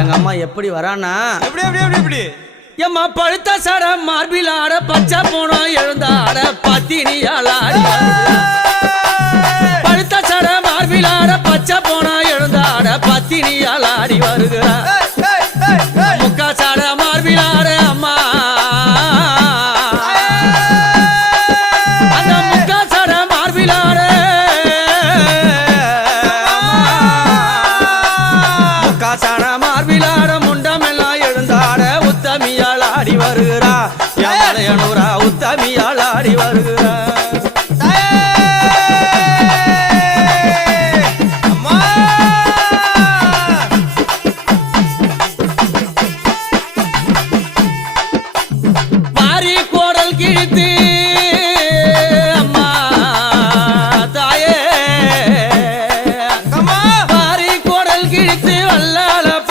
எங்க அம்மா எப்படி வரானா எப்படி எப்படி எப்படி எப்படி எம்மா பழுத்த சட மார்பில் ஆட பச்சை போனோம் எழுந்தாட பத்தினியாளாடி பழுத்த சட மார்பில் ஆட பச்சை போனோம் எழுந்தாட பத்தினியாளாடி வருது